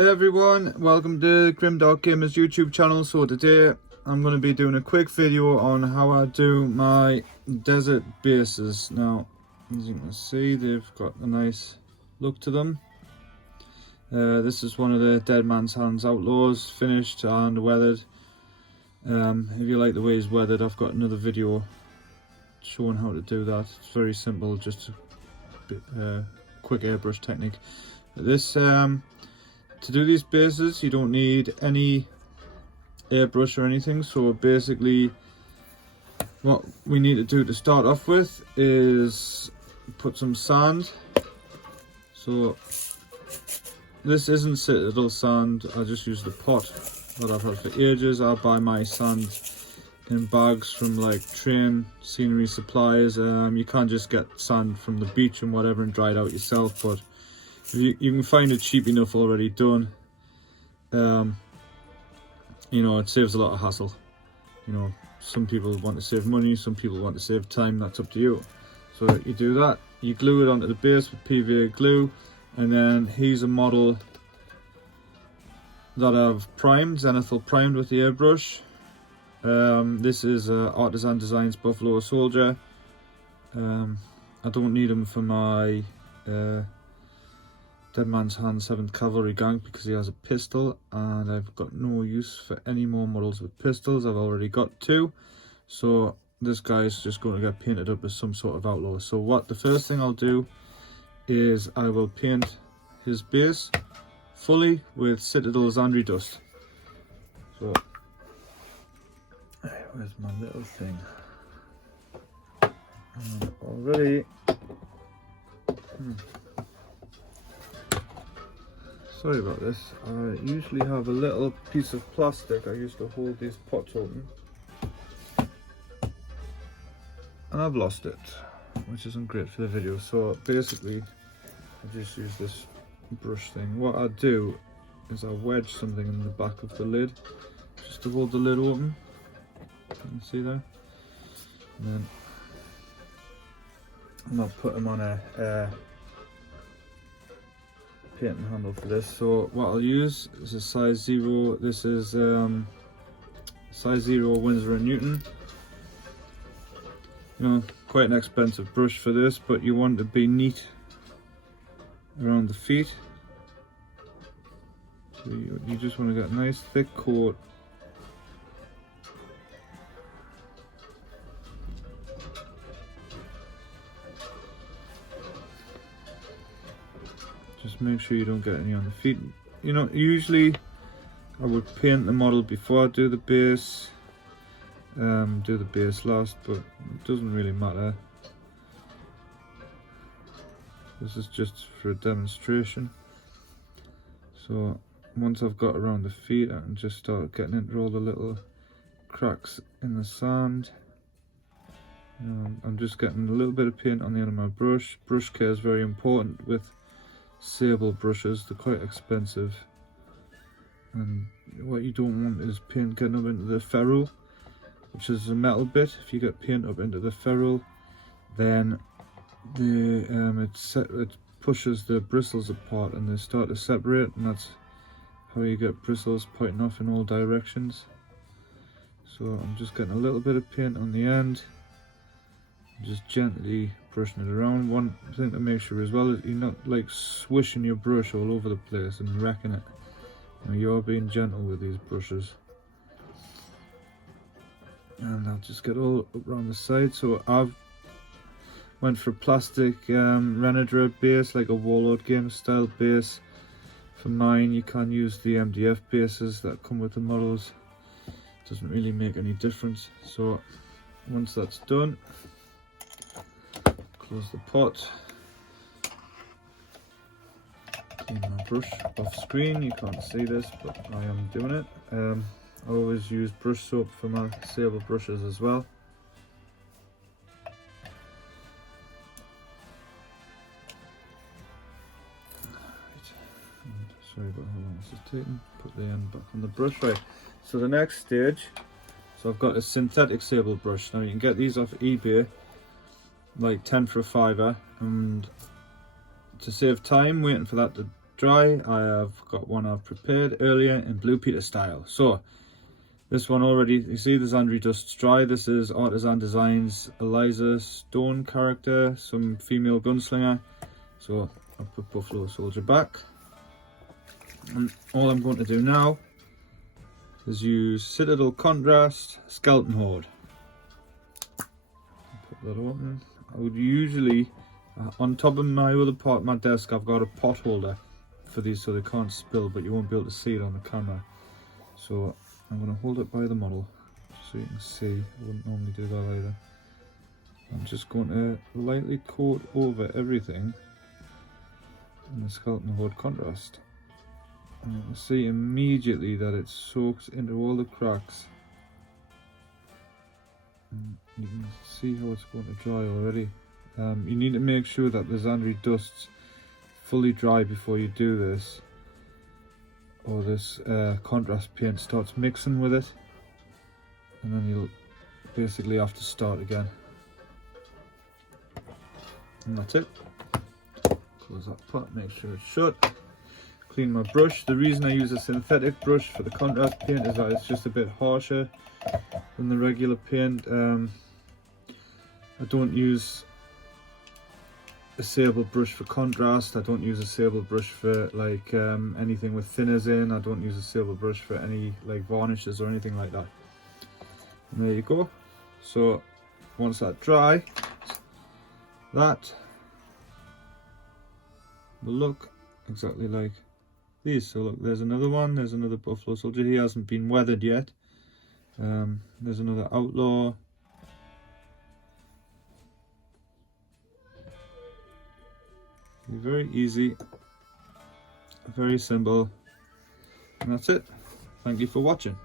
Hey everyone, welcome to Grimdark Gamers YouTube channel. So today I'm going to be doing a quick video on how I do my desert bases. Now, as you can see, they've got a nice look to them. This is one of the Dead Man's Hands Outlaws, finished and weathered. If you like the way he's weathered, I've got another video showing how to do that. It's very simple, just a quick airbrush technique. This to do these bases, you don't need any airbrush or anything. So basically, what we need to do to start off with is put some sand. So this isn't citadel sand, I just use the pot that I've had for ages. I buy my sand in bags from like train scenery suppliers. You can't just get sand from the beach and whatever and dry it out yourself, but you can find it cheap enough already done. You know, it saves a lot of hassle. You know, some people want to save money, some people want to save time, that's up to you. So you do that, you glue it onto the base with PVA glue, and then here's a model that I've primed, zenithal primed with the airbrush. This is Artisan Designs Buffalo Soldier. I don't need him for my Dead Man's Hand 7th Cavalry Gang because he has a pistol, and I've got no use for any more models with pistols. I've already got 2, so this guy's just going to get painted up as some sort of outlaw. So what the first thing I'll do is I will paint his base fully with Citadel Zandri dust. So where's my little thing? Already sorry about this. I usually have a little piece of plastic I used to hold these pots open, and I've lost it, which isn't great for the video. So basically I just use this brush thing. What I do is I wedge something in the back of the lid just to hold the lid open. You can see there, and then I'll put them on a painting handle for this. So what I'll use is a size 0. This is size 0 Winsor & Newton. You know, quite an expensive brush for this, but you want it to be neat around the feet. So you just want to get a nice thick coat. Just make sure you don't get any on the feet. You know, usually I would paint the model before I do the base. Do the base last, but it doesn't really matter. This is just for a demonstration. So once I've got around the feet, I can just start getting into all the little cracks in the sand. I'm just getting a little bit of paint on the end of my brush. Brush care is very important with sable brushes. They're quite expensive, and what you don't want is paint getting up into the ferrule, which is a metal bit. If you get paint up into the ferrule, then it pushes the bristles apart and they start to separate, and that's how you get bristles pointing off in all directions. So I'm just getting a little bit of paint on the end, just gently brushing it around. One thing to make sure as well is you're not like swishing your brush all over the place and wrecking it. You know, you're being gentle with these brushes. And I'll just get all up around the side. So I've went for plastic Renadra base, like a Warlord game style base. For mine, you can use the MDF bases that come with the models. Doesn't really make any difference. So once that's done, close the pot, clean my brush off screen. You can't see this, but I am doing it. I always use brush soap for my sable brushes as well. Sorry about how long this is taking. Put the end back on the brush. Right, so the next stage, so I've got a synthetic sable brush. Now you can get these off eBay, like 10 for a £5, and to save time waiting for that to dry, I have got one I've prepared earlier in Blue Peter style. So this one already, you see the zandri dust's dry. This is Artisan Designs Eliza Stone character, some female gunslinger. So I'll put Buffalo Soldier back. And all I'm going to do now is use Citadel Contrast Skeleton Horde. Put that open. I would usually, on top of my other part of my desk, I've got a pot holder for these so they can't spill, but you won't be able to see it on the camera. So I'm going to hold it by the model so you can see. I wouldn't normally do that either. I'm just going to lightly coat over everything in the Skeleton Horde contrast. And you can see immediately that it soaks into all the cracks. And you can see how it's going to dry already. You need to make sure that the zandri dust's fully dry before you do this, or this contrast paint starts mixing with it, and then you'll basically have to start again. And that's it. Close that pot, make sure it's shut. Clean my brush. The reason I use a synthetic brush for the contrast paint is that it's just a bit harsher than the regular paint. I don't use a sable brush for contrast. I don't use a sable brush for like anything with thinners in. I don't use a sable brush for any like varnishes or anything like that. And there you go. So once that dry, that will look exactly like these. So look, there's another one, there's another Buffalo Soldier. He hasn't been weathered yet. There's another Outlaw. Very easy, very simple, and that's it. Thank you for watching.